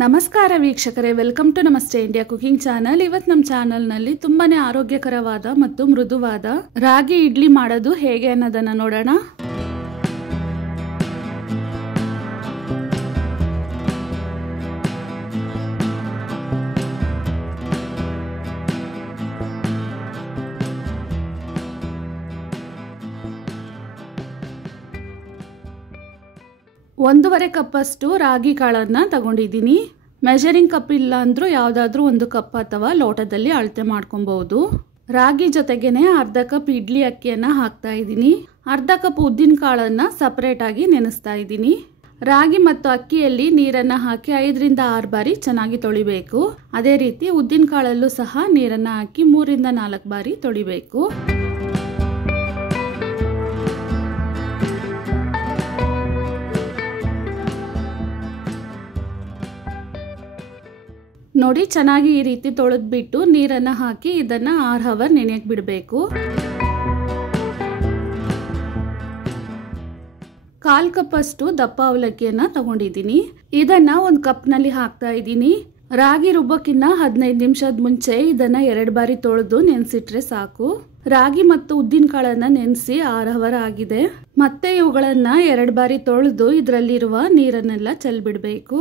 ನಮಸ್ಕಾರ ವೀಕ್ಷಕರೇ, welcome to ನಮಸ್ತೆ ಇಂಡಿಯಾ ಕುಕಿಂಗ್ ಚಾನಲ್. ಇವತ್ತು ನಮ್ಮ ಚಾನಲ್ನಲ್ಲಿ ತುಂಬಾನೇ ಆರೋಗ್ಯಕರವಾದ ಮತ್ತು ಮೃದುವಾದ ರಾಗಿ ಇಡ್ಲಿ ಮಾಡೋದು ಹೇಗೆ ಅನ್ನೋದನ್ನ ನೋಡೋಣ. ಒಂದೂವರೆ ಕಪ್ಪಷ್ಟು ರಾಗಿ ಕಾಳನ್ನ ತಗೊಂಡಿದ್ದೀನಿ. ಮೆಜರಿಂಗ್ ಕಪ್ ಇಲ್ಲ ಅಂದ್ರೂ ಯಾವುದಾದ್ರೂ ಒಂದು ಕಪ್ ಅಥವಾ ಲೋಟದಲ್ಲಿ ಅಳತೆ ಮಾಡ್ಕೊಬಹುದು. ರಾಗಿ ಜೊತೆಗೇನೆ ಅರ್ಧ ಕಪ್ ಇಡ್ಲಿ ಅಕ್ಕಿಯನ್ನ ಹಾಕ್ತಾ ಇದ್ದೀನಿ. ಅರ್ಧ ಕಪ್ ಉದ್ದಿನ ಕಾಳನ್ನ ಸಪರೇಟ್ ಆಗಿ ನೆನೆಸ್ತಾ ಇದ್ದೀನಿ. ರಾಗಿ ಮತ್ತು ಅಕ್ಕಿಯಲ್ಲಿ ನೀರನ್ನ ಹಾಕಿ 5 ರಿಂದ 6 ಬಾರಿ ಚೆನ್ನಾಗಿ ತೊಳಿಬೇಕು. ಅದೇ ರೀತಿ ಉದ್ದಿನ ಕಾಳಲ್ಲೂ ಸಹ ನೀರನ್ನ ಹಾಕಿ 3 ರಿಂದ 4 ಬಾರಿ ತೊಳಿಬೇಕು. ನೋಡಿ, ಚೆನ್ನಾಗಿ ಈ ರೀತಿ ತೊಳೆದ್ಬಿಟ್ಟು ನೀರನ್ನ ಹಾಕಿ ಇದನ್ನ 6 ಅವರ್ ನೆನೆಯಕ್ಕೆ ಬಿಡಬೇಕು. 1/4 ಕಪ್ ಅಷ್ಟು ದಪ್ಪ ಅವಲಕ್ಕಿಯನ್ನ ತಗೊಂಡಿದ್ದೀನಿ. ಇದನ್ನ ಒಂದು ಕಪ್ನಲ್ಲಿ ಹಾಕ್ತಾ ಇದ್ದೀನಿ. ರಾಗಿ ರುಬ್ಬಕ್ಕಿನ್ನ 15 ನಿಮಿಷದ ಮುಂಚೆ ಇದನ್ನ 2 ಬಾರಿ ತೊಳೆದು ನೆನೆಸಿಟ್ರೆ ಸಾಕು. ರಾಗಿ ಮತ್ತು ಉದ್ದಿನ ಕಾಳನ್ನ ನೆನೆಸಿ 6 ಅವರ್ ಆಗಿದೆ. ಮತ್ತೆ ಇವುಗಳನ್ನ 2 ಬಾರಿ ತೊಳೆದು ಇದರಲ್ಲಿರುವ ನೀರನ್ನೆಲ್ಲ ಚೆಲ್ಬಿಡ್ಬೇಕು.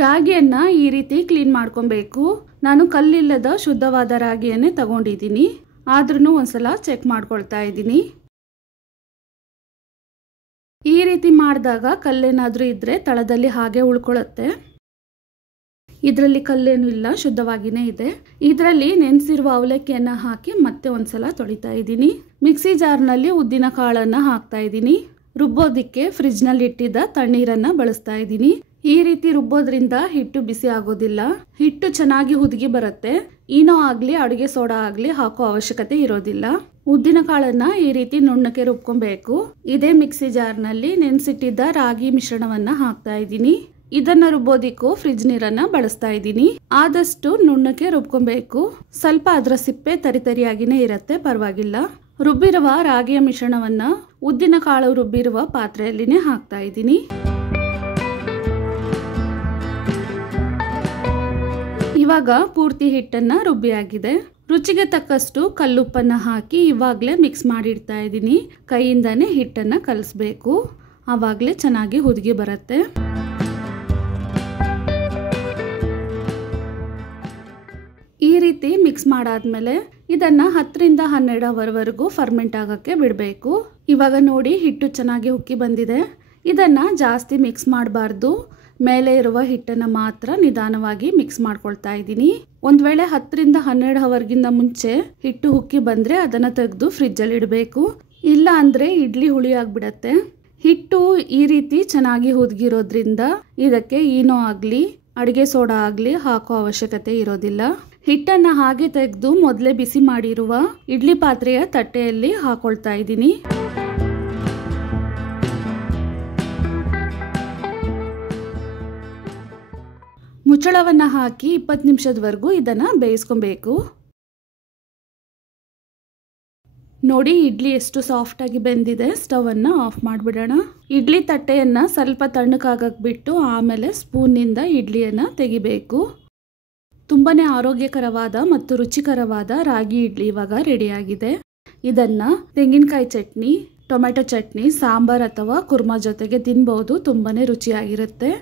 ರಾಗಿಯನ್ನ ಈ ರೀತಿ ಕ್ಲೀನ್ ಮಾಡ್ಕೊಬೇಕು. ನಾನು ಕಲ್ಲಿಲ್ಲದ ಶುದ್ಧವಾದ ರಾಗಿಯನ್ನೇ ತಗೊಂಡಿದ್ದೀನಿ. ಆದ್ರೂ ಒಂದ್ಸಲ ಚೆಕ್ ಮಾಡ್ಕೊಳ್ತಾ ಇದ್ದೀನಿ. ಈ ರೀತಿ ಮಾಡಿದಾಗ ಕಲ್ಲೇನಾದ್ರೂ ಇದ್ರೆ ತಳದಲ್ಲಿ ಹಾಗೆ ಉಳ್ಕೊಳ್ಳುತ್ತೆ. ಇದರಲ್ಲಿ ಕಲ್ಲೇನು ಇಲ್ಲ, ಶುದ್ಧವಾಗಿನೇ ಇದೆ. ಇದರಲ್ಲಿ ನೆನೆಸಿರುವ ಅವಲಕ್ಕಿಯನ್ನ ಹಾಕಿ ಮತ್ತೆ ಒಂದ್ಸಲ ತೊಳಿತಾ ಇದ್ದೀನಿ. ಮಿಕ್ಸಿ ಜಾರ್ನಲ್ಲಿ ಉದ್ದಿನ ಕಾಳನ್ನ ಹಾಕ್ತಾ ಇದ್ದೀನಿ. ರುಬ್ಬೋದಿಕ್ಕೆ ಫ್ರಿಜ್ ನಲ್ಲಿ ಇಟ್ಟಿದ್ದ ತಣ್ಣೀರನ್ನ ಬಳಸ್ತಾ ಇದ್ದೀನಿ. ಈ ರೀತಿ ರುಬ್ಬೋದ್ರಿಂದ ಹಿಟ್ಟು ಬಿಸಿ ಆಗೋದಿಲ್ಲ, ಹಿಟ್ಟು ಚೆನ್ನಾಗಿ ಹುದುಗಿ ಬರುತ್ತೆ. ಈನೋ ಆಗ್ಲಿ ಅಡುಗೆ ಸೋಡಾ ಆಗ್ಲಿ ಹಾಕೋ ಅವಶ್ಯಕತೆ ಇರೋದಿಲ್ಲ. ಉದ್ದಿನ ಕಾಳನ್ನ ಈ ರೀತಿ ನುಣ್ಣಕ್ಕೆ ರುಬ್ಕೊಬೇಕು. ಇದೇ ಮಿಕ್ಸಿ ಜಾರ್ನಲ್ಲಿ ನೆನೆಸಿಟ್ಟಿದ್ದ ರಾಗಿ ಮಿಶ್ರಣವನ್ನ ಹಾಕ್ತಾ ಇದ್ದೀನಿ. ಇದನ್ನ ರುಬ್ಬೋದಿಕ್ಕೂ ಫ್ರಿಜ್ ನೀರನ್ನ ಬಳಸ್ತಾ ಇದ್ದೀನಿ. ಆದಷ್ಟು ನುಣ್ಣಕ್ಕೆ ರುಬ್ಕೊಬೇಕು. ಸ್ವಲ್ಪ ಅದರ ಸಿಪ್ಪೆ ತರಿತರಿಯಾಗಿನೇ ಇರತ್ತೆ, ಪರವಾಗಿಲ್ಲ. ರುಬ್ಬಿರುವ ರಾಗಿಯ ಮಿಶ್ರಣವನ್ನ ಉದ್ದಿನ ಕಾಳು ರುಬ್ಬಿರುವ ಪಾತ್ರೆಯಲ್ಲಿನೇ ಹಾಕ್ತಾ ಇದ್ದೀನಿ. ಇವಾಗ ಪೂರ್ತಿ ಹಿಟ್ಟನ್ನ ರುಬ್ಬಿಯಾಗಿದೆ. ರುಚಿಗೆ ತಕ್ಕಷ್ಟು ಕಲ್ಲುಪ್ಪನ್ನ ಹಾಕಿ ಇವಾಗಲೇ ಮಿಕ್ಸ್ ಮಾಡಿಡ್ತಾ ಇದ್ದೀನಿ. ಕೈಯಿಂದಾನೇ ಹಿಟ್ಟನ್ನ ಕಲಿಸ್ಬೇಕು, ಆವಾಗಲೇ ಚೆನ್ನಾಗಿ ಹುದುಗಿ ಬರುತ್ತೆ. ಈ ರೀತಿ ಮಿಕ್ಸ್ ಮಾಡಾದ್ಮೇಲೆ ಇದನ್ನ 10 ರಿಂದ 12 ಅವರ್ವರೆಗೂ ಫರ್ಮೆಂಟ್ ಆಗಕ್ಕೆ ಬಿಡಬೇಕು. ಇವಾಗ ನೋಡಿ, ಹಿಟ್ಟು ಚೆನ್ನಾಗಿ ಉಕ್ಕಿ ಬಂದಿದೆ. ಇದನ್ನ ಜಾಸ್ತಿ ಮಿಕ್ಸ್ ಮಾಡಬಾರ್ದು. ಮೇಲೆ ಇರುವ ಹಿಟ್ಟನ್ನು ಮಾತ್ರ ನಿಧಾನವಾಗಿ ಮಿಕ್ಸ್ ಮಾಡ್ಕೊಳ್ತಾ ಇದ್ದೀನಿ. ಒಂದ್ ವೇಳೆ 10 ರಿಂದ 12 ಅವರ್ಗಿಂತ ಮುಂಚೆ ಹಿಟ್ಟು ಉಕ್ಕಿ ಬಂದ್ರೆ ಅದನ್ನ ತೆಗೆದು ಫ್ರಿಜ್ ಅಲ್ಲಿ ಇಡಬೇಕು. ಇಲ್ಲ ಅಂದ್ರೆ ಇಡ್ಲಿ ಹುಳಿ ಆಗ್ಬಿಡತ್ತೆ. ಹಿಟ್ಟು ಈ ರೀತಿ ಚೆನ್ನಾಗಿ ಹುದುಗಿರೋದ್ರಿಂದ ಇದಕ್ಕೆ ಈನೋ ಆಗ್ಲಿ ಅಡಿಗೆ ಸೋಡಾ ಆಗ್ಲಿ ಹಾಕೋ ಅವಶ್ಯಕತೆ ಇರೋದಿಲ್ಲ. ಹಿಟ್ಟನ್ನ ಹಾಗೆ ತೆಗೆದು ಮೊದಲೇ ಬಿಸಿ ಮಾಡಿರುವ ಇಡ್ಲಿ ಪಾತ್ರೆಯ ತಟ್ಟೆಯಲ್ಲಿ ಹಾಕೊಳ್ತಾ ಇದ್ದೀನಿ. ಮುಚ್ಚಳವನ್ನ ಹಾಕಿ 20 ನಿಮಿಷದವರೆಗೂ ಇದನ್ನ ಬೇಯಿಸ್ಕೊಬೇಕು. ನೋಡಿ, ಇಡ್ಲಿ ಎಷ್ಟು ಸಾಫ್ಟ್ ಆಗಿ ಬೆಂದಿದೆ. ಸ್ಟವ್ ಅನ್ನ ಆಫ್ ಮಾಡಿಬಿಡೋಣ. ಇಡ್ಲಿ ತಟ್ಟೆಯನ್ನ ಸ್ವಲ್ಪ ತಣ್ಣಕ್ಕಾಗಕ್ ಬಿಟ್ಟು ಆಮೇಲೆ ಸ್ಪೂನ್ನಿಂದ ಇಡ್ಲಿಯನ್ನ ತೆಗಿಬೇಕು. ತುಂಬಾನೇ ಆರೋಗ್ಯಕರವಾದ ಮತ್ತು ರುಚಿಕರವಾದ ರಾಗಿ ಇಡ್ಲಿ ಇವಾಗ ರೆಡಿಯಾಗಿದೆ. ಇದನ್ನ ತೆಂಗಿನಕಾಯಿ ಚಟ್ನಿ, ಟೊಮೆಟೊ ಚಟ್ನಿ, ಸಾಂಬಾರ್ ಅಥವಾ ಕುರ್ಮಾ ಜೊತೆಗೆ ತಿನ್ಬಹುದು. ತುಂಬಾನೇ ರುಚಿಯಾಗಿರುತ್ತೆ.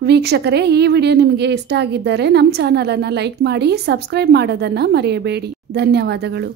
ವೀಕ್ಷಕರೇ, ಈ ವಿಡಿಯೋ ನಿಮಗೆ ಇಷ್ಟ ಆಗಿದ್ದರೆ ನಮ್ಮ ಚಾನಲನ್ನು ಲೈಕ್ ಮಾಡಿ, ಸಬ್ಸ್ಕ್ರೈಬ್ ಮಾಡೋದನ್ನು ಮರೆಯಬೇಡಿ. ಧನ್ಯವಾದಗಳು.